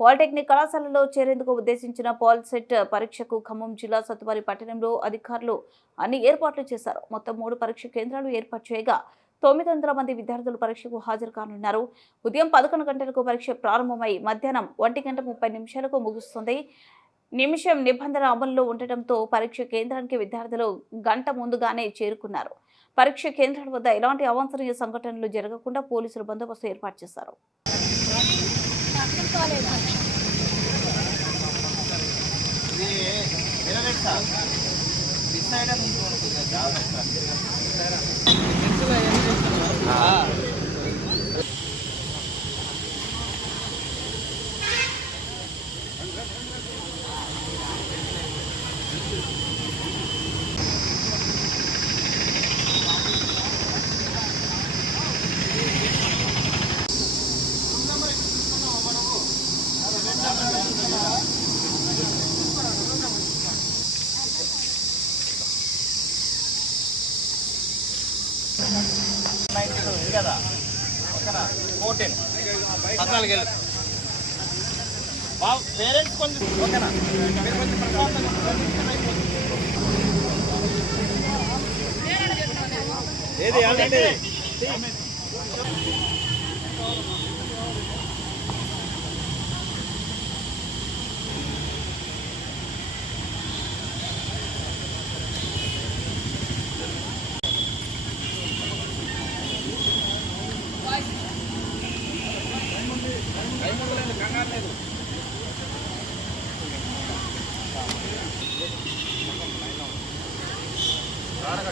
Polytechnic కళాశాలలో చేరేందుకు ఉద్దేశించిన పాల్సెట్ పరీక్షకు ఖమ్మం జిల్లా సత్తువారి పట్టణంలో అధికారులు అన్ని ఏర్పాట్లు చేశారు. మొత్తం 3 పరీక్ష కేంద్రాలు ఏర్పాటు చేయగా 900 మంది విద్యార్థులు పరీక్షకు హాజరు కానున్నారు. ఉదయం 11 గంటలకు పరీక్ష ప్రారంభమై మధ్యాహ్నం 1:30 ముగుస్తుంది. నిమిషం నిబంధన అమల్లో ఉండటంతో పరీక్ష కేంద్రానికి విద్యార్థులు గంట ముందుగానే చేరుకున్నారు. పరీక్ష కేంద్రాల వద్ద ఎలాంటి అవాంఛనీయ సంఘటనలు జరగకుండా పోలీసులు బందోబస్తు ఏర్పాటు చేశారు. కదా 14 14 బాబు పేరెంట్స్ కొంచెం ఓకేనా మీరు కొంచెం ఏది ఆల్రెడీ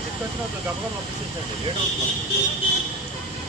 డిస్కషన్ గబగబా పంపించండి 7